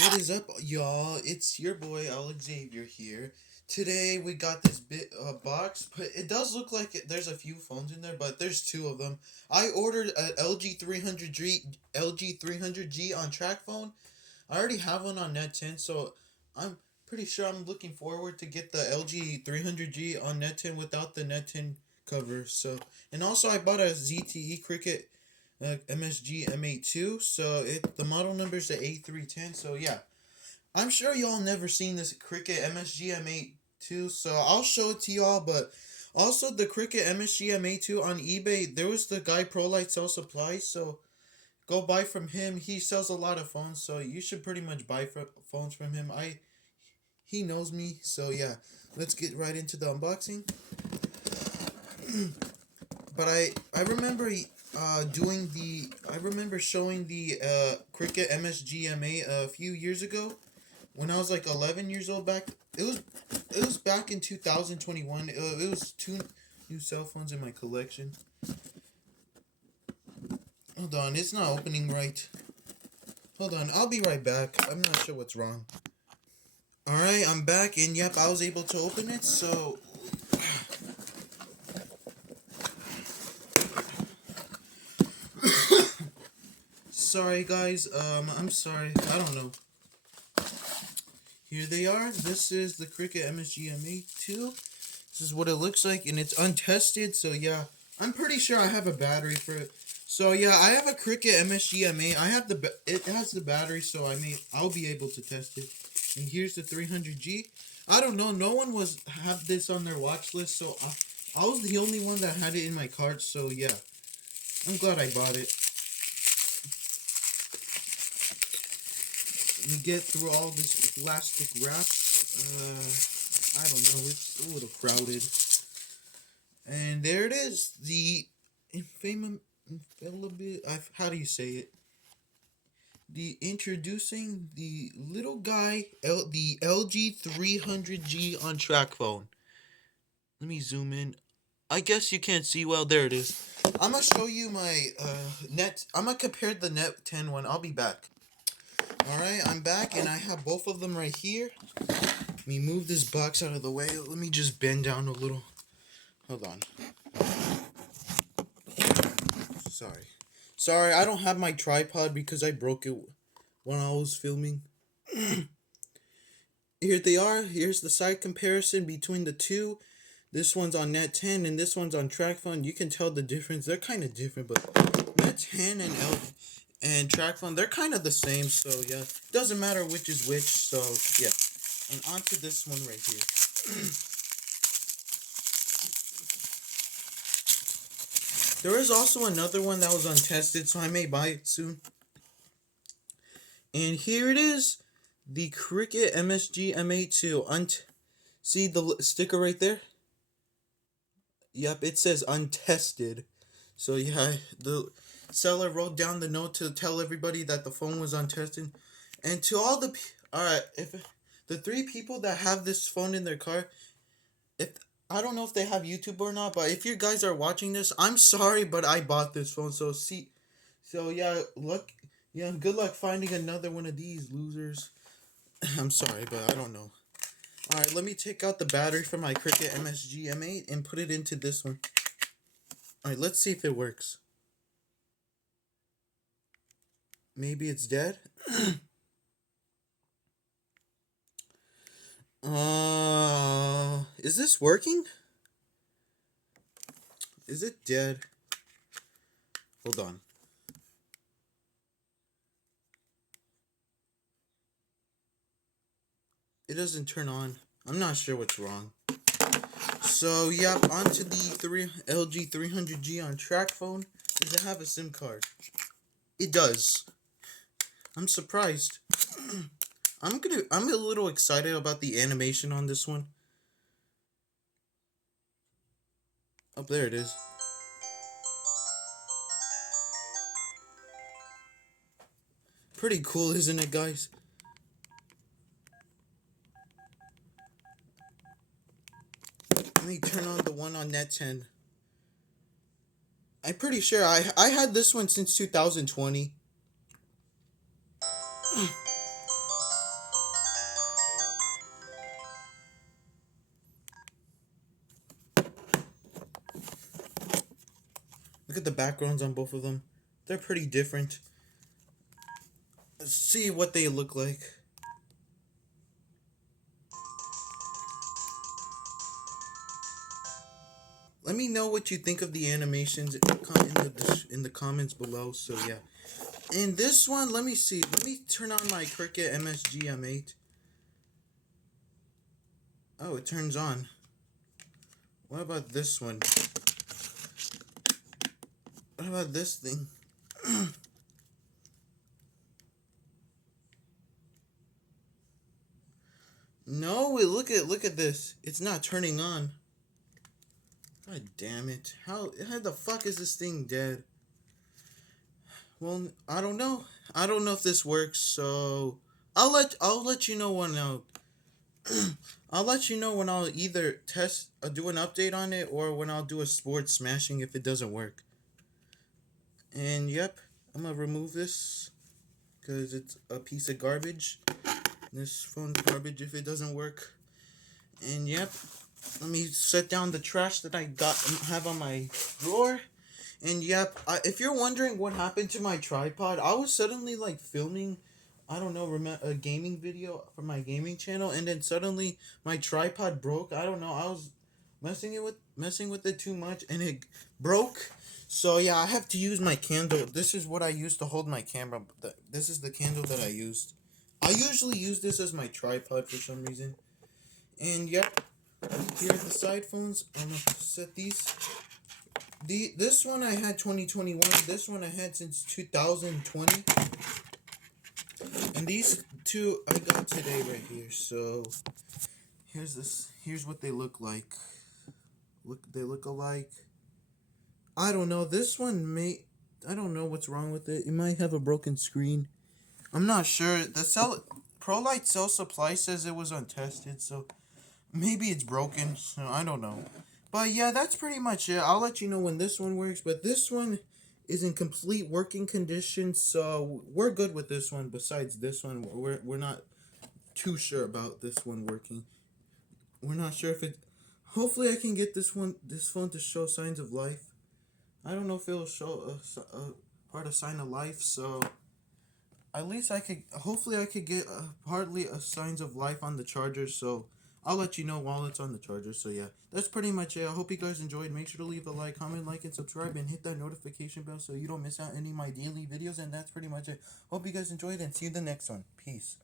What is up, y'all? It's your boy Xavier here. Today we got this box, but it does look like there's a few phones in there, but there's two of them. I ordered an LG 300G on TracFone. I already have one on Net10, so I'm pretty sure I'm looking forward to get the LG 300G on Net10 without the Net10 cover. So, and also I bought a ZTE Cricket MSGM8 too. So the model number is the A310. So yeah, I'm sure y'all never seen this Cricket MSGM8 too. So I'll show it to y'all. But also the Cricket MSGM8 2 on eBay, there was the guy ProLight Sell Supplies. So go buy from him. He sells a lot of phones, so you should pretty much buy phones from him. He knows me, so yeah. Let's get right into the unboxing. But I remember showing the Cricket MSGM8 a few years ago when I was like 11 years old back. It was back in 2021. It was two new cell phones in my collection. Hold on, it's not opening right. Hold on, I'll be right back. I'm not sure what's wrong. Alright, I'm back, and yep, I was able to open it, so... Sorry, guys, I'm sorry, I don't know. Here they are. This is the Cricket MSGM8 2. This is what it looks like, and it's untested, so yeah. I'm pretty sure I have a battery for it. So yeah, I have a Cricket MSGM8. It has the battery, so I'll be able to test it. And here's the 300G. I don't know. No one have this on their watch list, so I was the only one that had it in my cart. So yeah, I'm glad I bought it. Let me get through all this plastic wrap. I don't know. It's a little crowded. And there it is. The how do you say it? Introducing the little guy, the LG 300G on TracFone. Let me zoom in. I guess you can't see well. There it is. I'm gonna show you my I'm gonna compare the Net 10 one. I'll be back. Alright, I'm back, and I have both of them right here. Let me move this box out of the way. Let me just bend down a little. Hold on. Sorry, I don't have my tripod because I broke it when I was filming. Here they are. Here's the side comparison between the two. This one's on Net 10 and this one's on TracFone. You can tell the difference. They're kind of different, but Net 10 and TracFone, they're kind of the same. So yeah, doesn't matter which is which. So yeah, and on to this one right here. There is also another one that was untested, so I may buy it soon. And here it is, the Cricket MSGM8 2. See the sticker right there? Yep, it says untested. So yeah, the seller wrote down the note to tell everybody that the phone was untested. And to all the alright, if the 3 people that have this phone in their car, if I don't know if they have YouTube or not, but if you guys are watching this, I'm sorry, but I bought this phone. So yeah, good luck finding another one of these losers. I'm sorry, but I don't know. Alright, let me take out the battery from my Cricket MSGM8 and put it into this one. Alright, let's see if it works. Maybe it's dead? Is this working? Is it dead? Hold on. It doesn't turn on. I'm not sure what's wrong. So, yep, onto the LG 300G on TracFone. Does it have a SIM card? It does. I'm surprised. I'm a little excited about the animation on this one. Oh, there it is. Pretty cool, isn't it, guys? Let me turn on the one on Net 10. I'm pretty sure I had this one since 2020. the backgrounds on both of them. They're pretty different. Let's see what they look like. Let me know what you think of the animations in the comments below. So yeah. And this one, let me see. Let me turn on my Cricut MSGM8. Oh, it turns on. What about this one? What about this thing? No, look at this. It's not turning on. God damn it. How the fuck is this thing dead? Well, I don't know. I don't know if this works, so I'll let you know when I'll let you know when I'll either do an update on it, or when I'll do a sports smashing if it doesn't work. And yep, I'm gonna remove this because it's a piece of garbage. This phone's garbage if it doesn't work. And yep, let me set down the trash that I have on my drawer. And yep, if you're wondering what happened to my tripod, I was suddenly like filming, I don't know, a gaming video for my gaming channel, and then suddenly my tripod broke. I don't know, I was messing with it too much, and it broke. So yeah, I have to use my candle. This is what I used to hold my camera. This is the candle that I used. I usually use this as my tripod for some reason. And yep, here are the side phones. I'm gonna set these. This one I had 2021. This one I had since 2020. And these two I got today right here. So here's what they look like. They look alike. I don't know. This one I don't know what's wrong with it. It might have a broken screen. I'm not sure. The ProLight Cell Supply says it was untested, so maybe it's broken. So I don't know. But yeah, that's pretty much it. I'll let you know when this one works. But this one is in complete working condition, so we're good with this one. Besides this one, we're not too sure about this one working. We're not sure if it. Hopefully, I can get this phone to show signs of life. I don't know if it'll show a part of sign of life. So at least I could. Hopefully, I could get hardly a signs of life on the charger. So I'll let you know while it's on the charger. So yeah, that's pretty much it. I hope you guys enjoyed. Make sure to leave a like, comment, and subscribe, and hit that notification bell so you don't miss out any of my daily videos. And that's pretty much it. Hope you guys enjoyed, and see you in the next one. Peace.